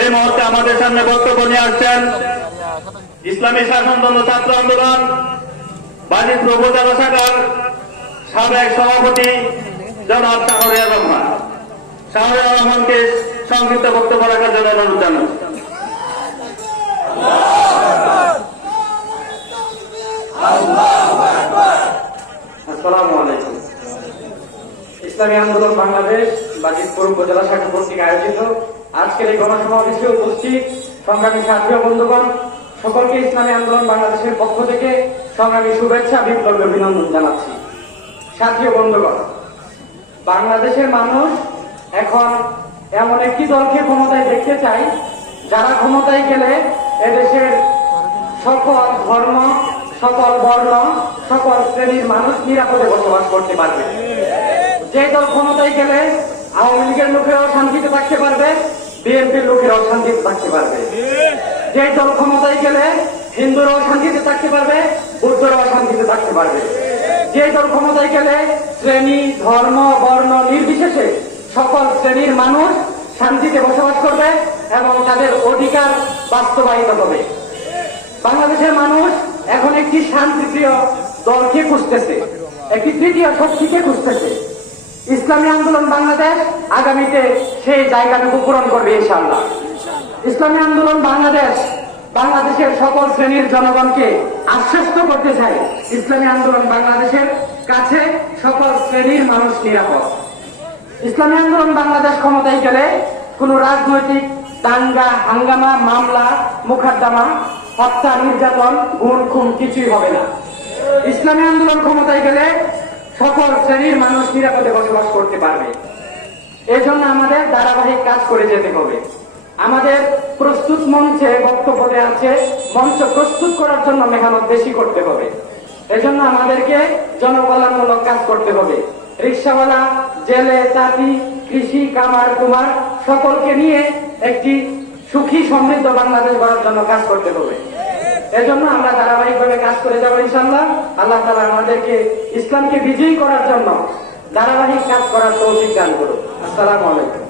এই মুহূর্তে আমাদের সামনে বক্তব্য নিয়ে আসছেন ইসলামী শাসনতন্ত্র ছাত্র আন্দোলন বাজিতপুর উপজেলা শাখার সাবেক সভাপতি জনাব শাহরিয়ার রহমান। শাহরিয়ার রহমানকে সংক্ষিপ্ত বক্তব্য রাখার জন্য অনুরোধ জানাচ্ছি। আসসালামু আলাইকুম। ইসলামী আন্দোলন বাংলাদেশ বাজিতপুর উপজেলা শাখা কর্তৃক আয়োজিত আজকের এই গণসমাবেশে উপস্থিত সংগ্রামী সাথী ও বন্ধুগণ, সকলকে ইসলামী আন্দোলন বাংলাদেশের পক্ষ থেকে সংগ্রামী শুভেচ্ছা বিপ্লবী অভিনন্দন জানাচ্ছি। সাথী ও বন্ধুগণ, বাংলাদেশের মানুষ এখন এমন একটি দলকে ক্ষমতায় দেখতে চায় যারা ক্ষমতায় গেলে এদেশের সকল ধর্ম, সকল বর্ণ, সকল শ্রেণীর মানুষ নিরাপদে বসবাস করতে পারবে। যে দল ক্ষমতায় গেলে আওয়ামী লীগের লোকেরাও শান্তিতে থাকতে পারবে, বিএনপির লোকেরাও শান্তিতে থাকতে পারবে। যে দল ক্ষমতায় গেলে হিন্দুরাও শান্তিতে থাকতে পারবে, বৌদ্ধরাও শান্তিতে থাকতে পারবে। যে দল ক্ষমতায় গেলে শ্রেণী, ধর্ম, বর্ণ নির্বিশেষে সকল শ্রেণীর মানুষ শান্তিতে বসবাস করবে এবং তাদের অধিকার বাস্তবায়িত হবে। বাংলাদেশের মানুষ এখন একটি শান্তিপ্রিয় দলকে খুঁজতেছে, একটি তৃতীয় শক্তিকে খুঁজতেছে। ইসলামী আন্দোলন বাংলাদেশ আগামীতে সেই জায়গাটুকু পূরণ করবে ইনশাআল্লাহ। ইসলামী আন্দোলন বাংলাদেশ বাংলাদেশের সকল শ্রেণীর জনগণকে আশ্বস্ত করতে চায় ইসলামী আন্দোলন বাংলাদেশের কাছে সকল শ্রেণীর মানুষ নিরাপদ। ইসলামী আন্দোলন বাংলাদেশ ক্ষমতায় গেলে কোন রাজনৈতিক দাঙ্গা, হাঙ্গামা, মামলা, মোকদ্দমা, হত্যা, নির্যাতন, গুম, খুন কিছুই হবে না। ইসলামী আন্দোলন ক্ষমতায় গেলে সকল শ্রেণীর মানুষ নিরাপদে বসবাস করতে পারবে। এজন্য আমাদের ধারাবাহিক কাজ করে যেতে হবে। আমাদের প্রস্তুত মঞ্চে বক্তব্য দেওয়া আছে, মঞ্চ প্রস্তুত করার জন্য মেহনত বেশি করতে হবে। এজন্য আমাদেরকে জনকল্যাণমূলক কাজ করতে হবে। রিক্সাওয়ালা, জেলে, তাঁতি, কৃষি, কামার, কুমার সকলকে নিয়ে একটি সুখী সমৃদ্ধ বাংলাদেশ গড়ার জন্য কাজ করতে হবে। এজন্য আমরা ধারাবাহিকভাবে কাজ করে যাবো ইনশাআল্লাহ। আল্লাহ তাআলা আমাদেরকে ইসলামকে বিজয়ী করার জন্য ধারাবাহিক কাজ করার তৌফিক দান করুন। আসসালামু আলাইকুম।